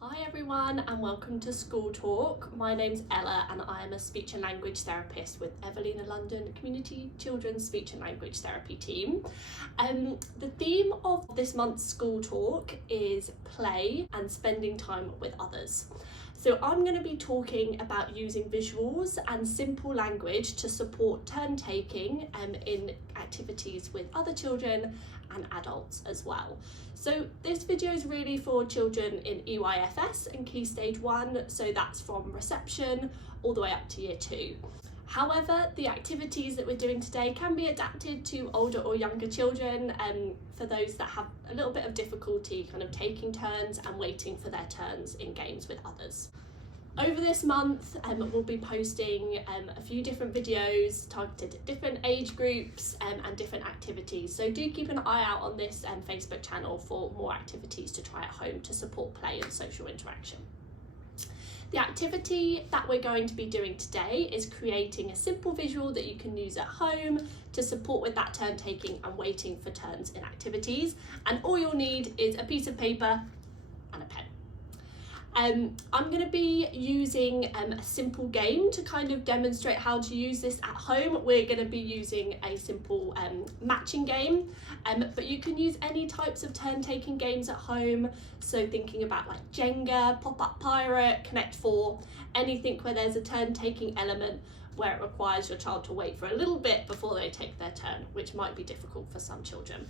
Hi everyone and welcome to School Talk. My name's Ella and I am a speech and language therapist with Evelina London Community Children's Speech and Language Therapy team. The theme of this month's School Talk is play and spending time with others. So I'm going to be talking about using visuals and simple language to support turn taking in activities with other children and adults as well. So this video is really for children in EYFS and Key Stage 1, so that's from reception all the way up to Year 2. However, the activities that we're doing today can be adapted to older or younger children for those that have a little bit of difficulty kind of taking turns and waiting for their turns in games with others. Over this month, we'll be posting a few different videos targeted at different age groups and different activities. So do keep an eye out on this Facebook channel for more activities to try at home to support play and social interaction. The activity that we're going to be doing today is creating a simple visual that you can use at home to support with that turn taking and waiting for turns in activities. And all you'll need is a piece of paper and a pen. I'm going to be using a simple game to kind of demonstrate how to use this at home. We're going to be using a simple matching game, but you can use any types of turn-taking games at home. So thinking about like Jenga, Pop-Up Pirate, Connect 4, anything where there's a turn-taking element where it requires your child to wait for a little bit before they take their turn, which might be difficult for some children.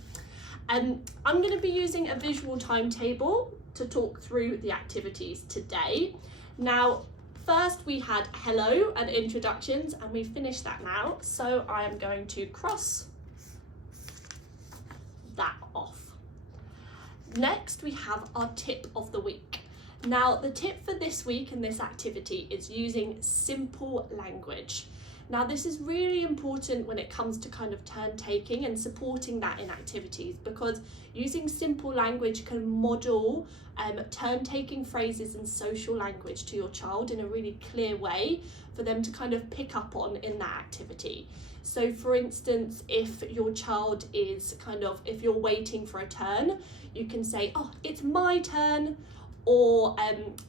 I'm going to be using a visual timetable to talk through the activities today. Now, first we had hello and introductions, and we've finished that now, so I am going to cross that off. Next, we have our tip of the week. Now, the tip for this week in this activity is using simple language. Now, this is really important when it comes to kind of turn taking and supporting that in activities, because using simple language can model turn taking phrases and social language to your child in a really clear way for them to kind of pick up on in that activity. So for instance, if your child is if you're waiting for a turn, you can say, oh, it's my turn. Or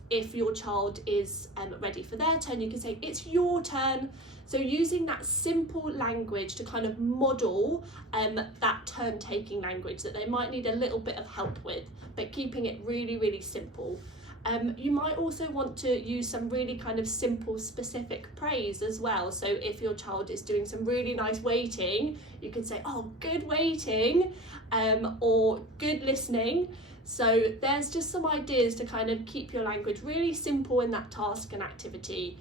if your child is ready for their turn, you can say, it's your turn. So using that simple language to kind of model that turn-taking language that they might need a little bit of help with, but keeping it really, really simple. You might also want to use some really kind of simple, specific praise as well. So if your child is doing some really nice waiting, you can say, oh, good waiting, or good listening. So there's just some ideas to kind of keep your language really simple in that task and activity,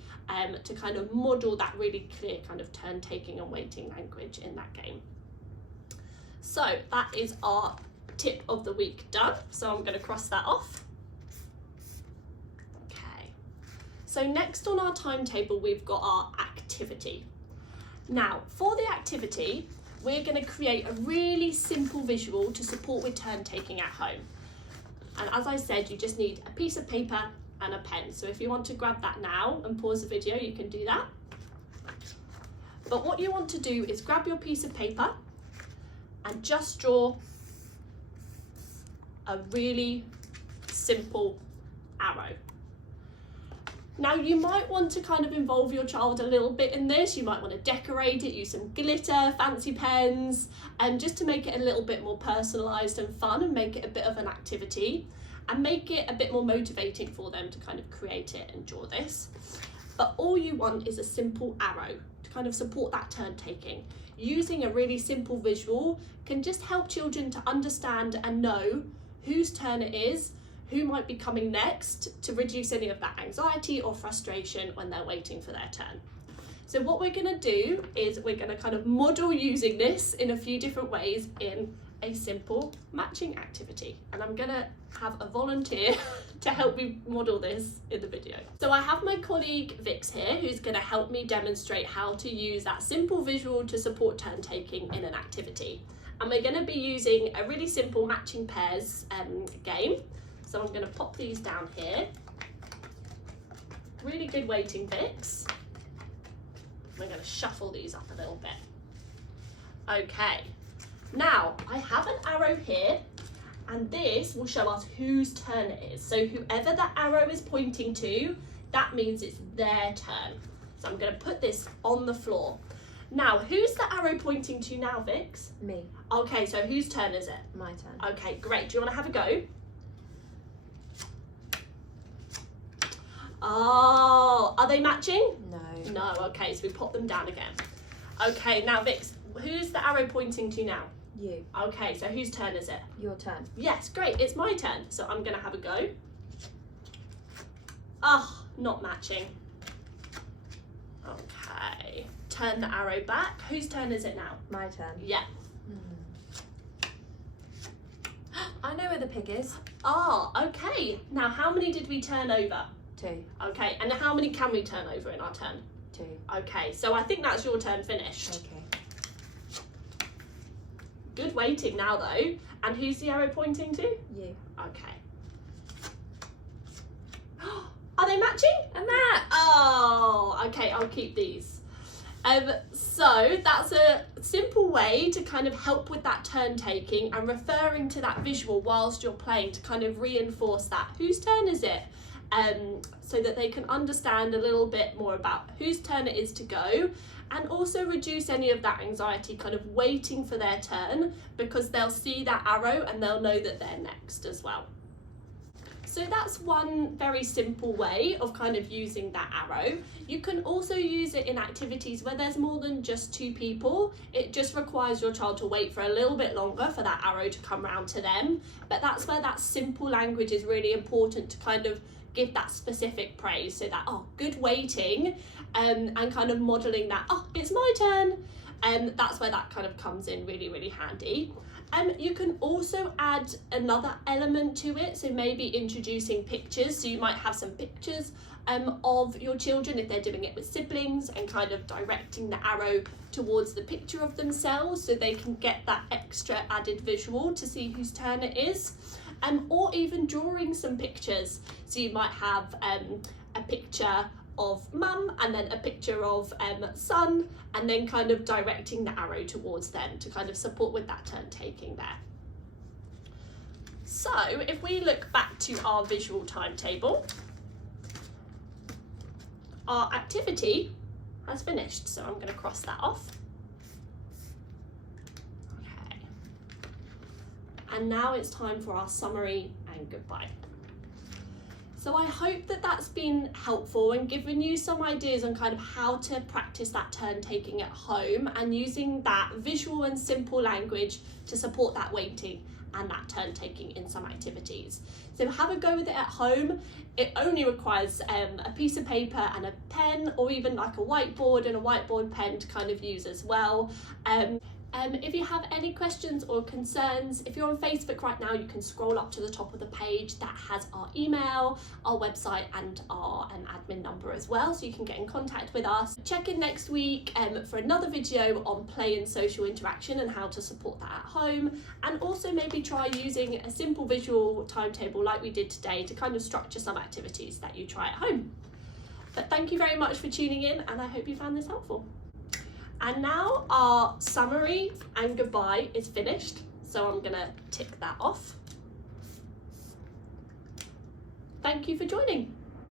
to kind of model that really clear kind of turn taking and waiting language in that game. So that is our tip of the week done. So I'm going to cross that off. Okay. So next on our timetable, we've got our activity. Now for the activity, we're going to create a really simple visual to support with turn taking at home. And as I said, you just need a piece of paper and a pen. So if you want to grab that now and pause the video, you can do that. But what you want to do is grab your piece of paper and just draw a really simple arrow. Now you might want to kind of involve your child a little bit in this. You might want to decorate it, use some glitter, fancy pens, and just to make it a little bit more personalised and fun and make it a bit of an activity and make it a bit more motivating for them to kind of create it and draw this. But all you want is a simple arrow to kind of support that turn taking. Using a really simple visual can just help children to understand and know whose turn it is, who might be coming next, to reduce any of that anxiety or frustration when they're waiting for their turn. So what we're going to do is we're going to kind of model using this in a few different ways in a simple matching activity. And I'm going to have a volunteer to help me model this in the video. So I have my colleague Vix here, who's going to help me demonstrate how to use that simple visual to support turn taking in an activity. And we're going to be using a really simple matching pairs game. So I'm going to pop these down here. Really good waiting, Vix. I'm going to shuffle these up a little bit. Okay, now I have an arrow here And this will show us whose turn it is. So whoever the arrow is pointing to, that means it's their turn. So I'm going to put this on the floor. Now, who's the arrow pointing to now, Vix? Me. Okay, so whose turn is it? My turn. Okay, great. Do you want to have a go? Oh, are they matching? No. No, okay, so we pop them down again. Okay, now Vix, who's the arrow pointing to now? You. Okay, so whose turn is it? Your turn. Yes, great, it's my turn. So I'm gonna have a go. Oh, not matching. Okay, turn the arrow back. Whose turn is it now? My turn. Yeah. I know where the pig is. Oh, okay. Now, how many did we turn over? 2. Okay, and how many can we turn over in our turn? 2. Okay, so I think that's your turn finished. Okay. Good waiting now though. And who's the arrow pointing to? You. Okay. Are they matching? A match! Oh, okay, I'll keep these. So that's a simple way to kind of help with that turn taking and referring to that visual whilst you're playing to kind of reinforce that. Whose turn is it? So that they can understand a little bit more about whose turn it is to go, and also reduce any of that anxiety kind of waiting for their turn, because they'll see that arrow and they'll know that they're next as well. So that's one very simple way of kind of using that arrow. You can also use it in activities where there's more than just 2 people. It just requires your child to wait for a little bit longer for that arrow to come round to them. But that's where that simple language is really important to kind of give that specific praise. So that, oh, good waiting, and kind of modelling that, oh, it's my turn. That's where that kind of comes in really, really handy. You can also add another element to it, so maybe introducing pictures. So you might have some pictures of your children if they're doing it with siblings, and kind of directing the arrow towards the picture of themselves so they can get that extra added visual to see whose turn it is. Or even drawing some pictures. So you might have a picture of mum and then a picture of son, and then kind of directing the arrow towards them to kind of support with that turn taking there. So if we look back to our visual timetable, our activity has finished, so I'm going to cross that off. Okay. And now it's time for our summary and goodbye. So I hope that that's been helpful and given you some ideas on kind of how to practice that turn taking at home, and using that visual and simple language to support that waiting and that turn taking in some activities. So have a go with it at home. It only requires a piece of paper and a pen, or even like a whiteboard and a whiteboard pen to kind of use as well. If you have any questions or concerns, if you're on Facebook right now, you can scroll up to the top of the page that has our email, our website, and our admin number as well, so you can get in contact with us. Check in next week for another video on play and social interaction and how to support that at home, and also maybe try using a simple visual timetable like we did today to kind of structure some activities that you try at home. But thank you very much for tuning in, and I hope you found this helpful. And now our summary and goodbye is finished, so I'm gonna tick that off. Thank you for joining.